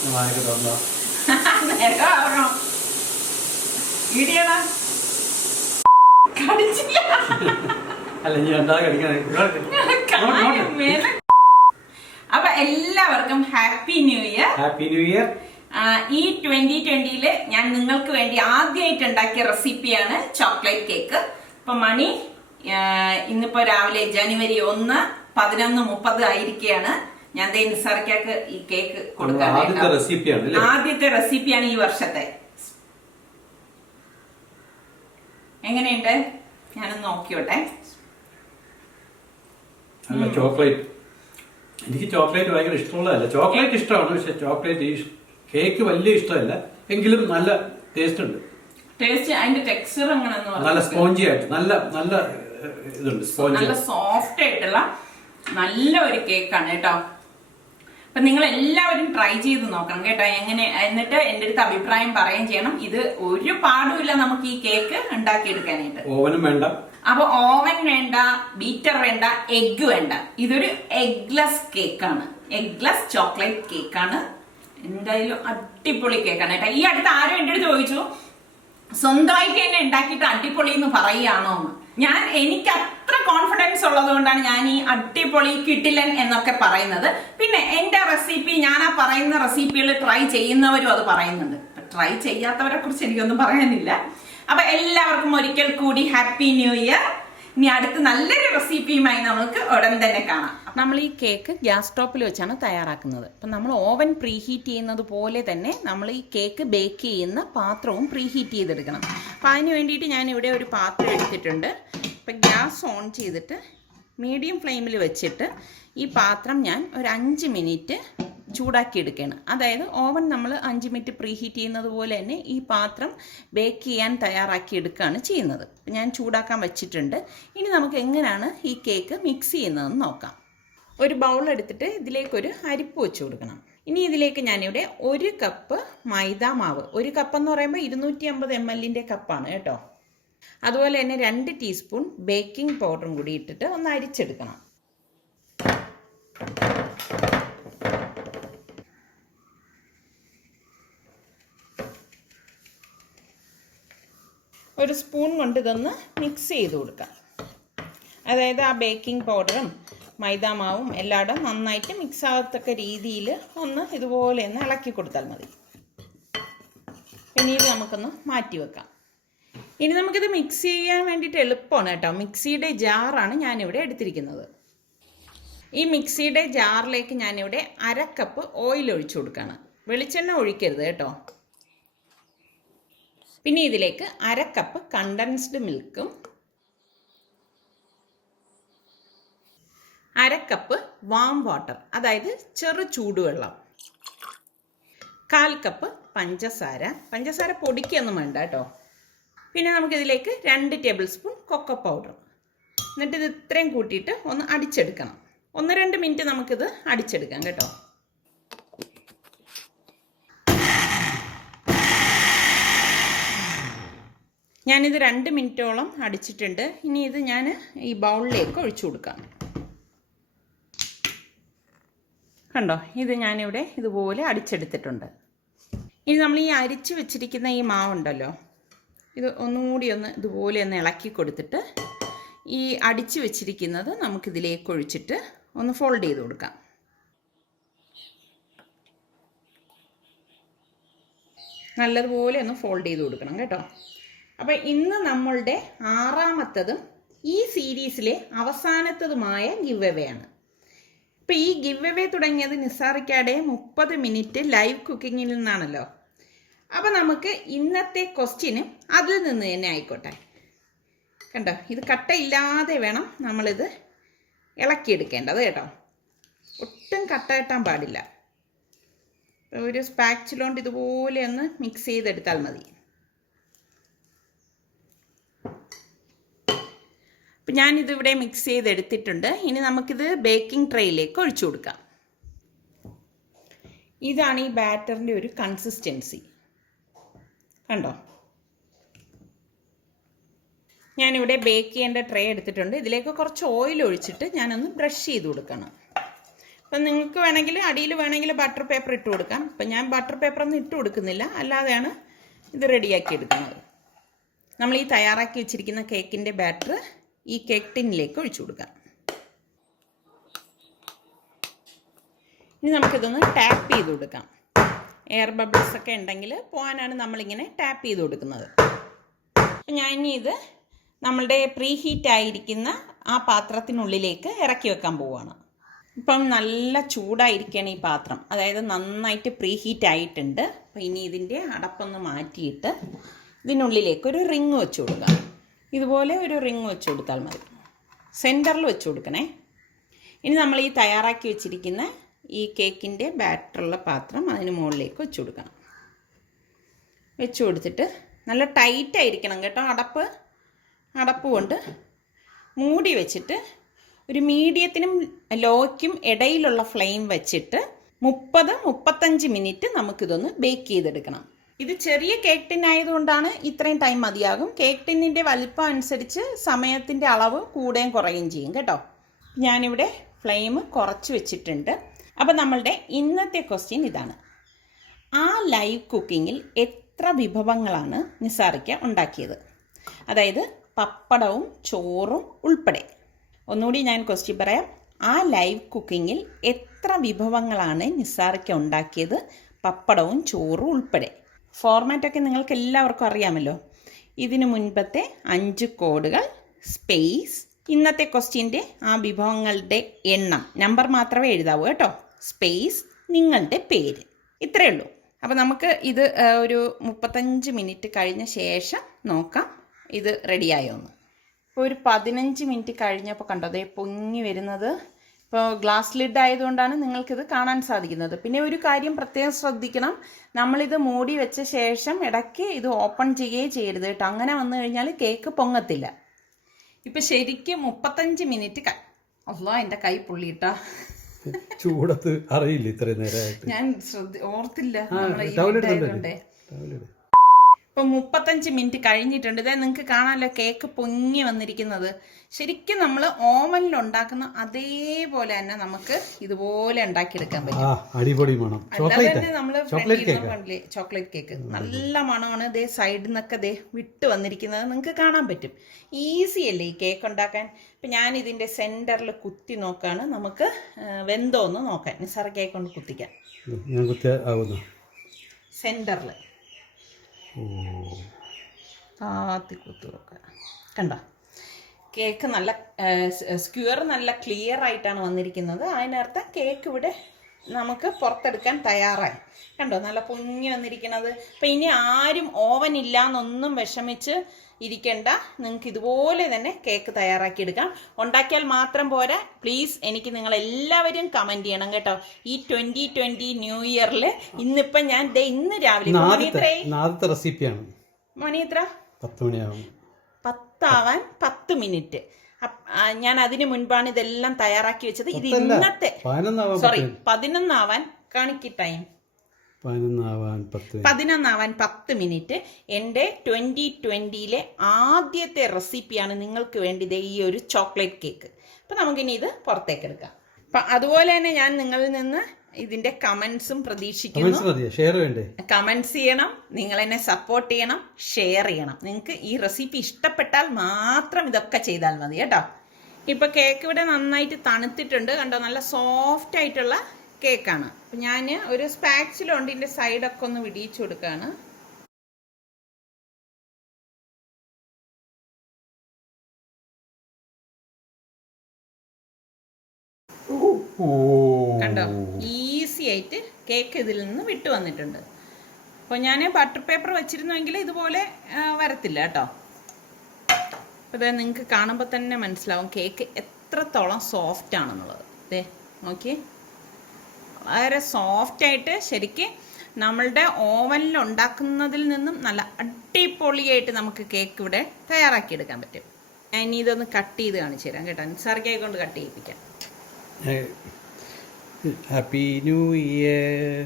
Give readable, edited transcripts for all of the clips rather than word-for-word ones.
അപ്പൊ എല്ലാവർക്കും happy new year. Happy new year. ഈ 2020 ഞാൻ നിങ്ങൾക്ക് വേണ്ടി ആദ്യമായിട്ട് ഉണ്ടാക്കിയ റെസിപ്പിയാണ് ചോക്ലേറ്റ് കേക്ക്. ഇപ്പൊ മണി ഇന്നിപ്പോ രാവിലെ ജനുവരി 1 11:30 ആയിരിക്കുകയാണ്. ഞാൻ നിസാർക്കാക്ക് ഈ കേക്ക് കൊടുക്കാൻ ആദ്യത്തെ റെസിപ്പിയാണ് ഈ വർഷത്തെ. എങ്ങനെയുണ്ട് ഞാനൊന്ന് നോക്കിയോട്ടെ. ചോക്ലേറ്റ്, എനിക്ക് ചോക്ലേറ്റ് ഭയങ്കര ഇഷ്ടമുള്ളതല്ല. ചോക്ലേറ്റ് ഇഷ്ടമാണ്, പക്ഷെ ചോക്ലേറ്റ് കേക്ക് വലിയ ഇഷ്ടമല്ല. എങ്കിലും നല്ല ടേസ്റ്റ് ഉണ്ട്. ടേസ്റ്റ് അതിന്റെ ടെക്സ്ചർ അങ്ങനെ നല്ല സ്പോഞ്ചി ആയിട്ട് നല്ല നല്ല ഇതുണ്ട്. നല്ല സോഫ്റ്റ് ആയിട്ടുള്ള നല്ല ഒരു കേക്കാണ് കേട്ടോ. അപ്പൊ നിങ്ങൾ എല്ലാവരും ട്രൈ ചെയ്ത് നോക്കണം കേട്ടോ. എങ്ങനെ എന്നിട്ട് എന്റെ അടുത്ത് അഭിപ്രായം പറയുകയും ചെയ്യണം. ഇത് ഒരു പാടുമില്ല നമുക്ക് ഈ കേക്ക് ഉണ്ടാക്കിയെടുക്കാനായിട്ട്. ഓവനും വേണ്ട. അപ്പൊ ഓവൻ വേണ്ട, ബീറ്റർ വേണ്ട, എഗ് വേണ്ട. ഇതൊരു എഗ്ലെസ് കേക്കാണ്, എഗ്ലെസ് ചോക്ലേറ്റ് കേക്കാണ്. എന്തായാലും അടിപൊളി കേക്കാണ് കേട്ടോ. ഈ അടുത്ത് ആരും എന്റെ അടുത്ത് ചോദിച്ചു സ്വന്തമായിട്ട് തന്നെ ഉണ്ടാക്കിയിട്ട് അടിപൊളി എന്ന് പറയുകയാണോ എന്ന്. എനിക്ക് അത്ര കോൺഫിഡൻസ് ഉള്ളത് കൊണ്ടാണ് ഞാൻ ഈ അടിപൊളി കിട്ടില്ലൻ എന്നൊക്കെ പറയുന്നത്. പിന്നെ എന്റെ റെസിപ്പി, ഞാൻ ആ പറയുന്ന റെസിപ്പികൾ ട്രൈ ചെയ്യുന്നവരും അത് പറയുന്നുണ്ട്. ട്രൈ ചെയ്യാത്തവരെ കുറിച്ച് എനിക്കൊന്നും പറയാനില്ല. അപ്പൊ എല്ലാവർക്കും ഒരിക്കൽ കൂടി ഹാപ്പി ന്യൂ ഇയർ. ഇനി അടുത്ത് നല്ലൊരു റെസിപ്പിയുമായി നമുക്ക് ഉടൻ തന്നെ കാണാം. നമ്മൾ ഈ കേക്ക് ഗ്യാസ് സ്റ്റോപ്പിൽ വെച്ചാണ് തയ്യാറാക്കുന്നത്. അപ്പം നമ്മൾ ഓവൻ പ്രീഹീറ്റ് ചെയ്യുന്നത് പോലെ തന്നെ നമ്മൾ ഈ കേക്ക് ബേക്ക് ചെയ്യുന്ന പാത്രവും പ്രീഹീറ്റ് ചെയ്തെടുക്കണം. അപ്പം അതിന് വേണ്ടിയിട്ട് ഞാൻ ഇവിടെ ഒരു പാത്രം എടുത്തിട്ടുണ്ട്. അപ്പം ഗ്യാസ് ഓൺ ചെയ്തിട്ട് മീഡിയം ഫ്ലെയിമിൽ വെച്ചിട്ട് ഈ പാത്രം ഞാൻ ഒരു 5 മിനിറ്റ് ചൂടാക്കി എടുക്കുകയാണ്. അതായത് ഓവൻ നമ്മൾ 5 മിനിറ്റ് പ്രീഹീറ്റ് ചെയ്യുന്നത് പോലെ തന്നെ ഈ പാത്രം ബേക്ക് ചെയ്യാൻ തയ്യാറാക്കി എടുക്കുകയാണ് ചെയ്യുന്നത്. ഞാൻ ചൂടാക്കാൻ വെച്ചിട്ടുണ്ട്. ഇനി നമുക്ക് എങ്ങനെയാണ് ഈ കേക്ക് മിക്സ് ചെയ്യുന്നതെന്ന് നോക്കാം. ഒരു ബൗൾ എടുത്തിട്ട് ഇതിലേക്കൊരു അരിപ്പ് വെച്ച് കൊടുക്കണം. ഇനി ഇതിലേക്ക് ഞാനിവിടെ 1 കപ്പ് മൈദാ മാവ്, 1 കപ്പ് എന്ന് പറയുമ്പോൾ 250 ml കപ്പാണ് കേട്ടോ. അതുപോലെ തന്നെ 2 ടീസ്പൂൺ ബേക്കിംഗ് പൗഡറും കൂടി ഇട്ടിട്ട് ഒന്ന് അരിച്ചെടുക്കണം. ഒരു സ്പൂൺ കൊണ്ട് ഇതൊന്ന് മിക്സ് ചെയ്ത് കൊടുക്കാം. അതായത് ആ ബേക്കിംഗ് പൗഡറും മൈദാമാവും എല്ലായിടും നന്നായിട്ട് മിക്സ് ആകത്തക്ക രീതിയിൽ ഒന്ന് ഇതുപോലെ ഒന്ന് ഇളക്കി കൊടുത്താൽ മതി. പിന്നെ ഇത് നമുക്കൊന്ന് മാറ്റി വെക്കാം. ഇനി നമുക്കിത് മിക്സ് ചെയ്യാൻ വേണ്ടിയിട്ട് എളുപ്പമാണ് കേട്ടോ. മിക്സിയുടെ ജാറാണ് ഞാനിവിടെ എടുത്തിരിക്കുന്നത്. ഈ മിക്സിയുടെ ജാറിലേക്ക് ഞാനിവിടെ 1/2 കപ്പ് ഓയിൽ ഒഴിച്ചു കൊടുക്കുകയാണ്. വെളിച്ചെണ്ണ ഒഴിക്കരുത് കേട്ടോ. പിന്നെ ഇതിലേക്ക് 1/2 കപ്പ് കണ്ടൻസ്ഡ് മിൽക്കും 1/2 കപ്പ് വാം വാട്ടർ, അതായത് ചെറു ചൂടുവെള്ളം, 1/4 കപ്പ് പഞ്ചസാര പൊടിക്കൊന്നും വേണ്ട കേട്ടോ. പിന്നെ നമുക്കിതിലേക്ക് 2 ടേബിൾ സ്പൂൺ കൊക്കോ പൗഡർ. എന്നിട്ട് ഇത് ഇത്രയും കൂട്ടിയിട്ട് ഒന്ന് അടിച്ചെടുക്കണം. 1-2 മിനിറ്റ് നമുക്കിത് അടിച്ചെടുക്കാം കേട്ടോ. ഞാനിത് 2 മിനിറ്റോളം അടിച്ചിട്ടുണ്ട്. ഇനി ഇത് ഞാൻ ഈ ബൗളിലേക്ക് ഒഴിച്ചു കൊടുക്കാം. കണ്ടോ, ഇത് ഞാനിവിടെ ഇതുപോലെ അടിച്ചെടുത്തിട്ടുണ്ട്. ഇനി നമ്മൾ ഈ അരിച്ച് വെച്ചിരിക്കുന്ന ഈ മാവുണ്ടല്ലോ, ഇത് ഒന്നുകൂടി ഒന്ന് ഇതുപോലെ ഒന്ന് ഇളക്കി കൊടുത്തിട്ട് ഈ അടിച്ച് വെച്ചിരിക്കുന്നത് നമുക്കിതിലേക്ക് ഒഴിച്ചിട്ട് ഒന്ന് ഫോൾഡ് ചെയ്ത് കൊടുക്കാം. നല്ലതുപോലെ ഒന്ന് ഫോൾഡ് ചെയ്ത് കൊടുക്കണം കേട്ടോ. അപ്പോൾ ഇന്ന് നമ്മളുടെ 6ാമത്തതും ഈ സീരീസിലെ അവസാനത്തതുമായ ഗിവ് അവേ ആണ്. അപ്പോൾ ഈ ഗിവ് അവേ തുടങ്ങിയത് നിസാറിക്കാടെ 30 മിനിറ്റ് ലൈവ് കുക്കിങ്ങിൽ നിന്നാണല്ലോ. അപ്പോൾ നമുക്ക് ഇന്നത്തെ ക്വസ്റ്റ്യനും അതിൽ നിന്ന് തന്നെ ആയിക്കോട്ടെ. കണ്ടോ, ഇത് കട്ടയില്ലാതെ വേണം നമ്മളിത് ഇളക്കിയെടുക്കേണ്ടത് കേട്ടോ. ഒട്ടും കട്ട കെട്ടാൻ പാടില്ല. ഒരു സ്പാച്ചുലോണ്ട് ഇതുപോലെ ഒന്ന് മിക്സ് ചെയ്തെടുത്താൽ മതി. അപ്പം ഞാനിതിവിടെ മിക്സ് ചെയ്തെടുത്തിട്ടുണ്ട്. ഇനി നമുക്കിത് ബേക്കിംഗ് ട്രേയിലേക്ക് ഒഴിച്ചു കൊടുക്കാം. ഇതാണ് ഈ ബാറ്ററിൻ്റെ ഒരു കൺസിസ്റ്റൻസി. കണ്ടോ, ഞാനിവിടെ ബേക്ക് ചെയ്യേണ്ട ട്രേ എടുത്തിട്ടുണ്ട്. ഇതിലേക്ക് കുറച്ച് ഓയിൽ ഒഴിച്ചിട്ട് ഞാനൊന്ന് ബ്രഷ് ചെയ്ത് കൊടുക്കണം. അപ്പം നിങ്ങൾക്ക് വേണമെങ്കിൽ അടിയിൽ വേണമെങ്കിൽ ബട്ടർ പേപ്പർ ഇട്ട് കൊടുക്കാം. അപ്പം ഞാൻ ബട്ടർ പേപ്പറൊന്നും ഇട്ട് കൊടുക്കുന്നില്ല, അല്ലാതെയാണ് ഇത് റെഡിയാക്കി എടുക്കുന്നത്. നമ്മൾ ഈ തയ്യാറാക്കി വെച്ചിരിക്കുന്ന കേക്കിൻ്റെ ബാറ്റർ ഈ കേക്ക് ടിന്നിലേക്ക് ഒഴിച്ചു കൊടുക്കാം. ഇനി നമുക്കിതൊന്ന് ടാപ്പ് ചെയ്ത് കൊടുക്കാം. എയർ ബബിൾസ് ഒക്കെ ഉണ്ടെങ്കിൽ പോകാനാണ് നമ്മളിങ്ങനെ ടാപ്പ് ചെയ്ത് കൊടുക്കുന്നത്. അപ്പം ഞാൻ ഇനി ഇത് നമ്മളുടെ പ്രീ ഹീറ്റ് ആയിരിക്കുന്ന ആ പാത്രത്തിനുള്ളിലേക്ക് ഇറക്കി വെക്കാൻ പോവുകയാണ്. ഇപ്പം നല്ല ചൂടായിരിക്കുകയാണ് ഈ പാത്രം, അതായത് നന്നായിട്ട് പ്രീ ഹീറ്റ് ആയിട്ടുണ്ട്. അപ്പം ഇനി ഇതിൻ്റെ അടപ്പൊന്ന് മാറ്റിയിട്ട് ഇതിനുള്ളിലേക്ക് ഒരു റിങ് വെച്ച് കൊടുക്കാം. ഇതുപോലെ ഒരു റിങ് വെച്ച് കൊടുത്താൽ മതി. സെൻറ്ററിൽ വെച്ച് കൊടുക്കണേ. ഇനി നമ്മൾ ഈ തയ്യാറാക്കി വെച്ചിരിക്കുന്ന ഈ കേക്കിൻ്റെ ബാറ്ററുള്ള പാത്രം അതിന് മുകളിലേക്ക് വെച്ച് കൊടുക്കണം. വെച്ച് കൊടുത്തിട്ട് നല്ല ടൈറ്റായിരിക്കണം കേട്ടോ അടപ്പ് കൊണ്ട് മൂടി വെച്ചിട്ട് ഒരു മീഡിയത്തിനും ലോയ്ക്കും ഇടയിലുള്ള ഫ്ലെയിം വെച്ചിട്ട് 30-35 മിനിറ്റ് നമുക്കിതൊന്ന് ബേക്ക് ചെയ്തെടുക്കണം. ഇത് ചെറിയ കേക്ക് ടിൻ ആയതുകൊണ്ടാണ് ഇത്രയും ടൈം മതിയാകും. കേക്ക് ടിന്നിൻ്റെ വലിപ്പം അനുസരിച്ച് സമയത്തിൻ്റെ അളവ് കൂടുകയും കുറയുകയും ചെയ്യും കേട്ടോ. ഞാനിവിടെ ഫ്ലെയിം കുറച്ച് വെച്ചിട്ടുണ്ട്. അപ്പോൾ നമ്മളുടെ ഇന്നത്തെ ക്വസ്റ്റ്യൻ ഇതാണ്: ആ ലൈവ് കുക്കിങ്ങിൽ എത്ര വിഭവങ്ങളാണ് നിസാറിക്ക ഉണ്ടാക്കിയത്? അതായത് പപ്പടവും ചോറും ഉൾപ്പെടെ. ഒന്നുകൂടി ഞാൻ ക്വസ്റ്റ്യൻ പറയാം. ആ ലൈവ് കുക്കിങ്ങിൽ എത്ര വിഭവങ്ങളാണ് നിസാറിക്ക ഉണ്ടാക്കിയത്, പപ്പടവും ചോറും ഉൾപ്പെടെ? ഫോർമാറ്റൊക്കെ നിങ്ങൾക്ക് എല്ലാവർക്കും അറിയാമല്ലോ. ഇതിനു മുൻപത്തെ 5 കോഡുകൾ, സ്പേസ്, ഇന്നത്തെ ക്വസ്റ്റ്യൻ്റെ ആ വിഭവങ്ങളുടെ എണ്ണം, നമ്പർ മാത്രമേ എഴുതാവൂ കേട്ടോ, സ്പേസ്, നിങ്ങളുടെ പേര്, ഇത്രയേ ഉള്ളൂ. അപ്പോൾ നമുക്ക് ഇത് ഒരു 35 മിനിറ്റ് കഴിഞ്ഞ ശേഷം നോക്കാം ഇത് റെഡിയായോ എന്ന്. ഇപ്പോൾ ഒരു 15 മിനിറ്റ് കഴിഞ്ഞപ്പോൾ കണ്ടോ ദേ പൊങ്ങി വരുന്നത്. ഇപ്പോൾ ഗ്ലാസ് ലിഡ് ആയതുകൊണ്ടാണ് നിങ്ങൾക്കിത് കാണാൻ സാധിക്കുന്നത്. പിന്നെ ഒരു കാര്യം പ്രത്യേകം ശ്രദ്ധിക്കണം, നമ്മളിത് മൂടി വെച്ച ശേഷം ഇടയ്ക്ക് ഇത് ഓപ്പൺ ചെയ്യുകയേ ചെയ്യരുത് കേട്ടോ. അങ്ങനെ വന്നു കഴിഞ്ഞാൽ കേക്ക് പൊങ്ങത്തില്ല. ഇപ്പം ശരിക്കും 35 മിനിറ്റ് അള്ളാ എൻ്റെ കൈ പൊള്ളിയിട്ടാ. ചൂടത്ത് അറിയില്ല ഇത്രയും നേരമായിട്ട്. ഞാൻ ഓർത്തില്ല നമ്മളെ. ഇപ്പം 35 മിനിറ്റ് കഴിഞ്ഞിട്ടുണ്ട്. ഇതേ നിങ്ങൾക്ക് കാണാമല്ലോ കേക്ക് പൊങ്ങി വന്നിരിക്കുന്നത്. ശരിക്കും നമ്മൾ ഓവനിൽ ഉണ്ടാക്കുന്ന അതേപോലെ തന്നെ നമുക്ക് ഇതുപോലെ ഉണ്ടാക്കിയെടുക്കാൻ പറ്റും. അടിപൊളി മണം. അല്ലാതെ നമ്മൾ ചോക്ലേറ്റ് കേക്ക് നല്ല മണമാണ്. ഇതേ സൈഡിൽ നിന്നൊക്കെ ദേ വിട്ട് വന്നിരിക്കുന്നത് നിങ്ങൾക്ക് കാണാൻ പറ്റും. ഈസി അല്ലേ ഈ കേക്ക് ഉണ്ടാക്കാൻ? ഇപ്പം ഞാൻ ഇതിൻ്റെ സെൻറ്ററിൽ കുത്തി നോക്കുകയാണ്. നമുക്ക് വെന്തോ ഒന്ന് നോക്കാൻ. നിസാറ കേക്ക് കൊണ്ട് കുത്തിക്കാം. സെൻറ്ററിൽ താത്തി കുത്തി നോക്കുക. കണ്ടോ കേക്ക് നല്ല സ്ക്വയർ നല്ല ക്ലിയർ ആയിട്ടാണ് വന്നിരിക്കുന്നത്. അതിനർത്ഥം കേക്ക് ഇവിടെ നമുക്ക് പുറത്തെടുക്കാൻ തയ്യാറായി. കണ്ടോ നല്ല പൊങ്ങി വന്നിരിക്കുന്നത്. അപ്പം ഇനി ആരും ഓവൻ ഇല്ല എന്നൊന്നും വിഷമിച്ച് ഇരിക്കേണ്ട. നിങ്ങൾക്ക് ഇതുപോലെ തന്നെ കേക്ക് തയ്യാറാക്കിയെടുക്കാം. ഉണ്ടാക്കിയാൽ മാത്രം പോരാ, പ്ലീസ് എനിക്ക് നിങ്ങളെല്ലാവരും കമൻറ്റ് ചെയ്യണം കേട്ടോ. ഈ 2020 ന്യൂ ഇയറിൽ ഇന്നിപ്പം ഞാൻ ഇന്ന് രാവിലെ റെസിപ്പിയാണ്. മണി എത്ര? 10 മണിയാവും. 10 10 മിനിറ്റ്. ഞാൻ അതിനു മുൻപാണ് ഇതെല്ലാം തയ്യാറാക്കി വെച്ചത്. ഇത് ഇന്നത്തെ 11 ആവാൻ കാണിക്ക് ടൈം. 11 ആവാൻ 10 മിനിറ്റ്. എൻ്റെ 2020 ആദ്യത്തെ റെസിപ്പിയാണ് നിങ്ങൾക്ക് വേണ്ടി ഈ ഒരു ചോക്ലേറ്റ് കേക്ക്. അപ്പം നമുക്കിനി ഇത് പുറത്തേക്ക് എടുക്കാം. അപ്പം അതുപോലെ തന്നെ ഞാൻ നിങ്ങളിൽ നിന്ന് ഇതിന്റെ കമന്റ്സും പ്രതീക്ഷിക്കുന്നു. കമന്റ്സ് ചെയ്യണം, നിങ്ങൾ എന്നെ സപ്പോർട്ട് ചെയ്യണം, ഷെയർ ചെയ്യണം. നിങ്ങൾക്ക് ഈ റെസിപ്പി ഇഷ്ടപ്പെട്ടാൽ മാത്രം ഇതൊക്കെ ചെയ്താൽ മതി കേട്ടോ. ഇപ്പൊ കേക്ക് ഇവിടെ നന്നായിട്ട് തണുത്തിട്ടുണ്ട്. കണ്ടോ നല്ല സോഫ്റ്റ് ആയിട്ടുള്ള കേക്കാണ്. അപ്പം ഞാൻ ഒരു സ്പാച്ചിലുണ്ട് ഇതിന്റെ സൈഡൊക്കെ ഒന്ന് വിടിയിച്ചു കൊടുക്കുകയാണ്. കണ്ടോ ഈസി ആയിട്ട് കേക്ക് ഇതിൽ നിന്ന് വിട്ടു വന്നിട്ടുണ്ട്. അപ്പോൾ ഞാൻ ബട്ടർ പേപ്പർ വെച്ചിരുന്നുവെങ്കിൽ ഇതുപോലെ വരത്തില്ല കേട്ടോ. അപ്പോൾ ഇത് നിങ്ങൾക്ക് കാണുമ്പോൾ തന്നെ മനസ്സിലാവും കേക്ക് എത്രത്തോളം സോഫ്റ്റ് ആണെന്നുള്ളത്. ദേ നോക്കിയേ, വളരെ സോഫ്റ്റ് ആയിട്ട് ശരിക്കും നമ്മളുടെ ഓവനിൽ ഉണ്ടാക്കുന്നതിൽ നിന്നും നല്ല അടിപൊളിയായിട്ട് നമുക്ക് കേക്ക് ഇവിടെ തയ്യാറാക്കിയെടുക്കാൻ പറ്റും. ഞാൻ ഇനി ഇതൊന്ന് കട്ട് ചെയ്ത് കാണിച്ചു തരാം കേട്ടോ. നിസാർക്കായി കൊണ്ട് കട്ട് ചെയ്യിപ്പിക്കാം. Happy new year.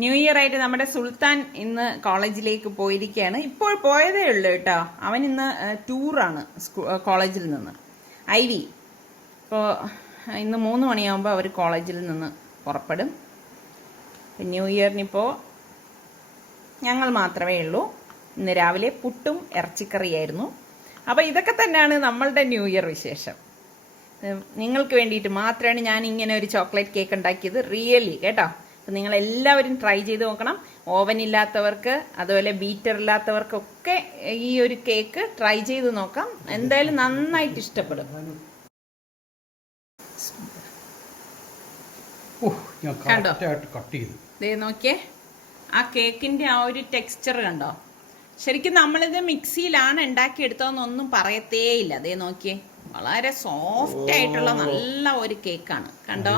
New year ആയിട്ട് നമ്മുടെ സുൽത്താൻ ഇന്ന് കോളേജിലേക്ക് പോയിരിക്കുകയാണ്. ഇപ്പോൾ പോയതേ ഉള്ളൂ കേട്ടോ. അവൻ ഇന്ന് ടൂറാണ് കോളേജിൽ നിന്ന്. ഐവി. ഇപ്പോൾ ഇന്ന് 3 മണിയാകുമ്പോൾ അവർ കോളേജിൽ നിന്ന് പുറപ്പെടും. ന്യൂ ഇയറിനിപ്പോൾ ഞങ്ങൾ മാത്രമേ ഉള്ളൂ. ഇന്ന് രാവിലെ പുട്ടും ഇറച്ചിക്കറിയായിരുന്നു. അപ്പോൾ ഇതൊക്കെ തന്നെയാണ് നമ്മളുടെ ന്യൂ ഇയർ വിശേഷം. നിങ്ങൾക്ക് വേണ്ടിയിട്ട് മാത്രമാണ് ഞാൻ ഇങ്ങനെ ഒരു ചോക്ലേറ്റ് കേക്ക് ഉണ്ടാക്കിയത്, റിയലി കേട്ടോ. അപ്പം നിങ്ങൾ എല്ലാവരും ട്രൈ ചെയ്ത് നോക്കണം. ഓവൻ ഇല്ലാത്തവർക്ക് അതുപോലെ ബീറ്റർ ഇല്ലാത്തവർക്കൊക്കെ ഈ ഒരു കേക്ക് ട്രൈ ചെയ്ത് നോക്കാം. എന്തായാലും നന്നായിട്ട് ഇഷ്ടപ്പെടും. കണ്ടോ, ദേ നോക്കിയേ, ആ കേക്കിന്റെ ആ ഒരു ടെക്സ്ചർ കണ്ടോ. ശരിക്കും നമ്മളിത് മിക്സിയിലാണ് ഉണ്ടാക്കിയെടുത്തതെന്നൊന്നും പറയത്തേയില്ല. അതേ നോക്കിയേ, വളരെ സോഫ്റ്റ് ആയിട്ടുള്ള നല്ല ഒരു കേക്കാണ്. കണ്ടോ,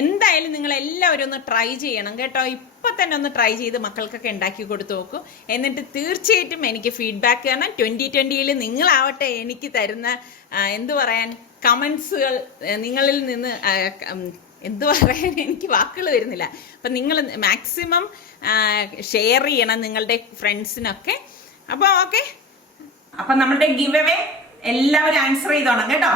എന്തായാലും നിങ്ങൾ എല്ലാവരും ഒന്ന് ട്രൈ ചെയ്യണം കേട്ടോ. ഇപ്പൊ തന്നെ ഒന്ന് ട്രൈ ചെയ്ത് മക്കൾക്കൊക്കെ ഉണ്ടാക്കി കൊടുത്തു നോക്കൂ. എന്നിട്ട് തീർച്ചയായിട്ടും എനിക്ക് ഫീഡ്ബാക്ക് തരണം. 2020 നിങ്ങളാവട്ടെ എനിക്ക് തരുന്ന എന്തു പറയാൻ കമന്റ്സുകൾ, നിങ്ങളിൽ നിന്ന് എന്തു പറയാൻ എനിക്ക് വാക്കുകൾ വരുന്നില്ല. അപ്പം നിങ്ങൾ മാക്സിമം ഷെയർ ചെയ്യണം നിങ്ങളുടെ ഫ്രണ്ട്സിനൊക്കെ. അപ്പോൾ ഓക്കെ, അപ്പം നമ്മുടെ ഗിവ് അവേ എല്ലാവരും ആൻസർ ചെയ്തോണം കേട്ടോ.